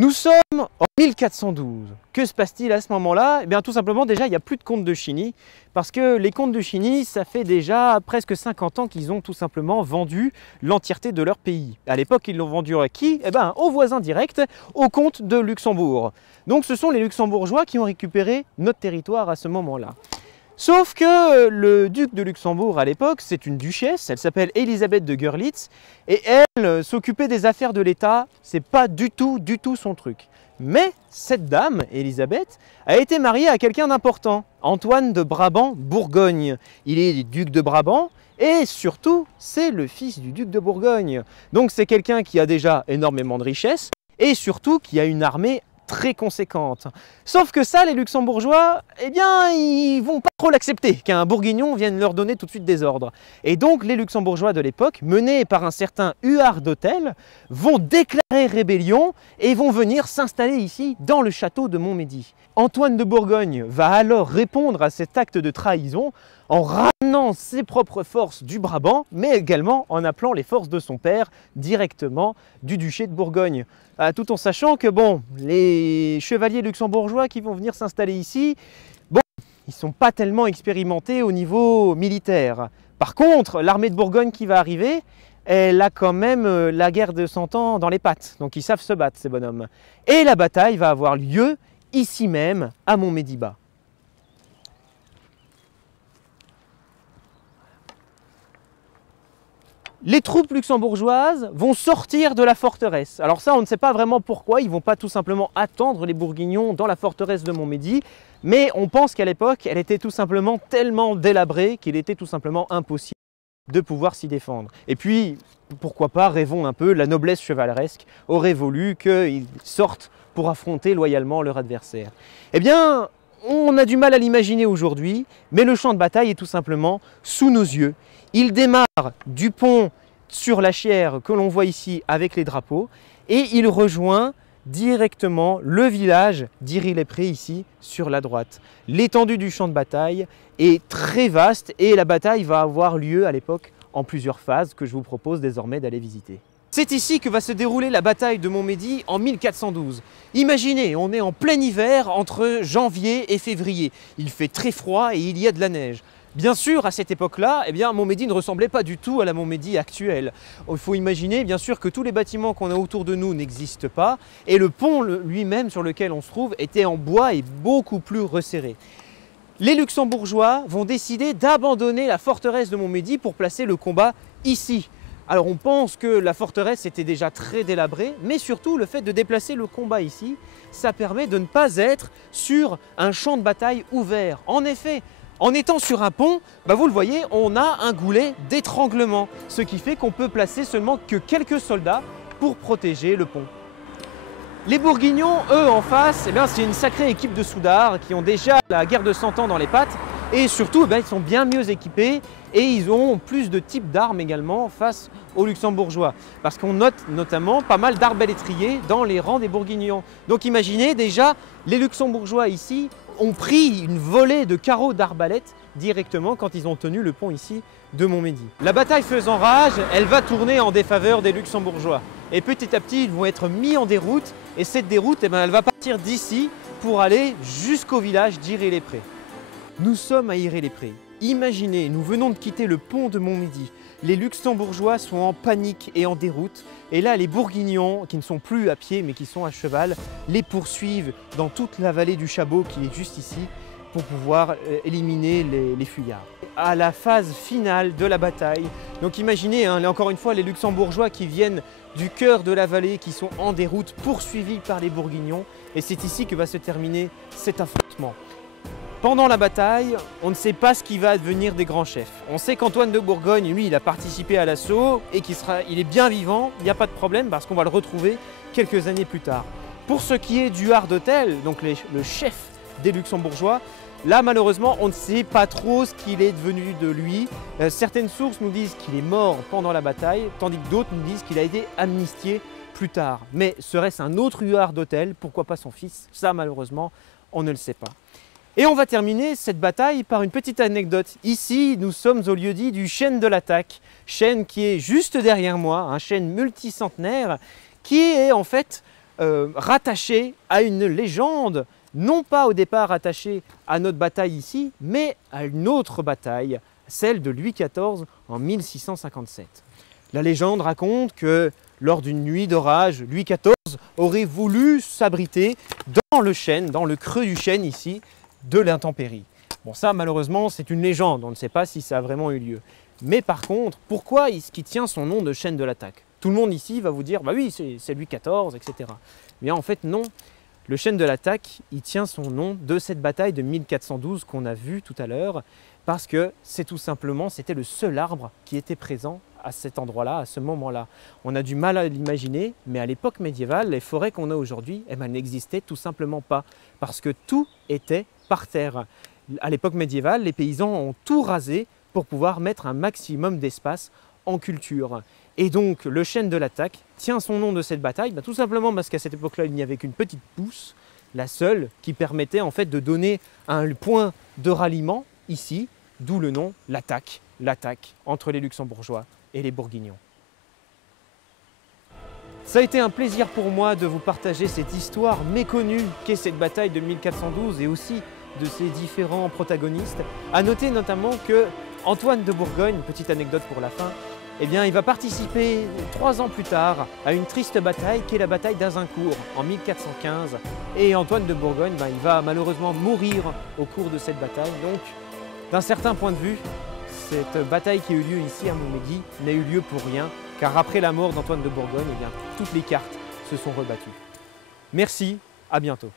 Nous sommes en 1412. Que se passe-t-il à ce moment-là? Eh bien tout simplement déjà il n'y a plus de comtes de Chiny parce que les comtes de Chiny, ça fait déjà presque 50 ans qu'ils ont tout simplement vendu l'entièreté de leur pays. À l'époque ils l'ont vendu à qui? Eh bien aux voisins directs, aux comtes de Luxembourg. Donc ce sont les Luxembourgeois qui ont récupéré notre territoire à ce moment-là. Sauf que le duc de Luxembourg à l'époque, c'est une duchesse, elle s'appelle Élisabeth de Görlitz, et elle, s'occuper des affaires de l'État, c'est pas du tout son truc. Mais cette dame, Élisabeth, a été mariée à quelqu'un d'important, Antoine de Brabant-Bourgogne. Il est duc de Brabant et surtout, c'est le fils du duc de Bourgogne. Donc c'est quelqu'un qui a déjà énormément de richesses et surtout qui a une armée très conséquente. Sauf que ça, les Luxembourgeois, eh bien, ils vont pas trop l'accepter, qu'un bourguignon vienne leur donner tout de suite des ordres. Et donc, les Luxembourgeois de l'époque, menés par un certain Huard d'Hôtel, vont déclarer rébellion et vont venir s'installer ici, dans le château de Montmédy. Antoine de Bourgogne va alors répondre à cet acte de trahison en ramenant ses propres forces du Brabant, mais également en appelant les forces de son père directement du duché de Bourgogne. Tout en sachant que bon, les chevaliers luxembourgeois qui vont venir s'installer ici, bon, ils ne sont pas tellement expérimentés au niveau militaire. Par contre, l'armée de Bourgogne qui va arriver, elle a quand même la guerre de 100 ans dans les pattes, donc ils savent se battre ces bonhommes. Et la bataille va avoir lieu ici même, à Montmédy-Bas. Les troupes luxembourgeoises vont sortir de la forteresse. Alors ça, on ne sait pas vraiment pourquoi. Ils ne vont pas tout simplement attendre les Bourguignons dans la forteresse de Montmédy. Mais on pense qu'à l'époque, elle était tout simplement tellement délabrée qu'il était tout simplement impossible de pouvoir s'y défendre. Et puis, pourquoi pas, rêvons un peu, la noblesse chevaleresque aurait voulu qu'ils sortent pour affronter loyalement leur adversaire. Eh bien, on a du mal à l'imaginer aujourd'hui, mais le champ de bataille est tout simplement sous nos yeux. Il démarre du pont sur la Chière que l'on voit ici avec les drapeaux et il rejoint directement le village d'Iry-les-Prés ici sur la droite. L'étendue du champ de bataille est très vaste et la bataille va avoir lieu à l'époque en plusieurs phases que je vous propose désormais d'aller visiter. C'est ici que va se dérouler la bataille de Montmédy en 1412. Imaginez, on est en plein hiver entre janvier et février. Il fait très froid et il y a de la neige. Bien sûr, à cette époque-là, eh bien, Montmédy ne ressemblait pas du tout à la Montmédy actuelle. Il faut imaginer, bien sûr, que tous les bâtiments qu'on a autour de nous n'existent pas et le pont lui-même sur lequel on se trouve était en bois et beaucoup plus resserré. Les Luxembourgeois vont décider d'abandonner la forteresse de Montmédy pour placer le combat ici. Alors on pense que la forteresse était déjà très délabrée, mais surtout le fait de déplacer le combat ici, ça permet de ne pas être sur un champ de bataille ouvert. En effet, en étant sur un pont, vous le voyez, on a un goulet d'étranglement, ce qui fait qu'on peut placer seulement que quelques soldats pour protéger le pont. Les Bourguignons, eux, en face, c'est une sacrée équipe de soudards qui ont déjà la guerre de 100 ans dans les pattes et surtout, ils sont bien mieux équipés et ils ont plus de types d'armes également face aux Luxembourgeois. Parce qu'on note notamment pas mal d'arbalétriers dans les rangs des Bourguignons. Donc imaginez déjà, les Luxembourgeois ici ont pris une volée de carreaux d'arbalète directement quand ils ont tenu le pont ici de Montmédy. La bataille faisant rage, elle va tourner en défaveur des Luxembourgeois. Et petit à petit, ils vont être mis en déroute et cette déroute, elle va partir d'ici pour aller jusqu'au village d'Iry-les-Prés. Nous sommes à Iry-les-Prés. Imaginez, nous venons de quitter le pont de Montmédy. Les Luxembourgeois sont en panique et en déroute. Et là, les Bourguignons, qui ne sont plus à pied mais qui sont à cheval, les poursuivent dans toute la vallée du Chabot qui est juste ici pour pouvoir éliminer les fuyards. À la phase finale de la bataille, donc imaginez, encore une fois, les Luxembourgeois qui viennent du cœur de la vallée, qui sont en déroute, poursuivis par les Bourguignons. Et c'est ici que va se terminer cet affrontement. Pendant la bataille, on ne sait pas ce qui va advenir des grands chefs. On sait qu'Antoine de Bourgogne, lui, il a participé à l'assaut et il est bien vivant, il n'y a pas de problème parce qu'on va le retrouver quelques années plus tard. Pour ce qui est du Huard d'Hôtel, donc le chef des Luxembourgeois, là malheureusement on ne sait pas trop ce qu'il est devenu de lui. Certaines sources nous disent qu'il est mort pendant la bataille, tandis que d'autres nous disent qu'il a été amnistié plus tard. Mais serait-ce un autre Huard d'Hôtel? Pourquoi pas son fils? Ça malheureusement on ne le sait pas. Et on va terminer cette bataille par une petite anecdote. Ici, nous sommes au lieu-dit du chêne de l'attaque, chêne qui est juste derrière moi, un chêne multicentenaire qui est en fait rattaché à une légende, non pas au départ attachée à notre bataille ici, mais à une autre bataille, celle de Louis XIV en 1657. La légende raconte que lors d'une nuit d'orage, Louis XIV aurait voulu s'abriter dans le chêne, dans le creux du chêne ici, de l'intempérie. Bon, ça malheureusement c'est une légende, on ne sait pas si ça a vraiment eu lieu. Mais par contre, pourquoi est-ce qu'il tient son nom de chêne de l'attaque? Tout le monde ici va vous dire, bah oui, c'est Louis XIV, etc. Mais en fait non, le chêne de l'attaque, il tient son nom de cette bataille de 1412 qu'on a vue tout à l'heure, parce que c'est tout simplement, c'était le seul arbre qui était présent à cet endroit-là, à ce moment-là. On a du mal à l'imaginer, mais à l'époque médiévale, les forêts qu'on a aujourd'hui, eh ben, n'existaient tout simplement pas, parce que tout était par terre. À l'époque médiévale, les paysans ont tout rasé pour pouvoir mettre un maximum d'espace en culture. Et donc le chêne de l'attaque tient son nom de cette bataille, tout simplement parce qu'à cette époque-là, il n'y avait qu'une petite pousse, la seule qui permettait en fait de donner un point de ralliement ici, d'où le nom l'attaque entre les Luxembourgeois et les Bourguignons. Ça a été un plaisir pour moi de vous partager cette histoire méconnue qu'est cette bataille de 1412 et aussi de ses différents protagonistes. À noter notamment que Antoine de Bourgogne, petite anecdote pour la fin, eh bien, il va participer 3 ans plus tard à une triste bataille qui est la bataille d'Azincourt en 1415. Et Antoine de Bourgogne, il va malheureusement mourir au cours de cette bataille. Donc, d'un certain point de vue, cette bataille qui a eu lieu ici à Montmédy n'a eu lieu pour rien, car après la mort d'Antoine de Bourgogne, eh bien, toutes les cartes se sont rebattues. Merci, à bientôt.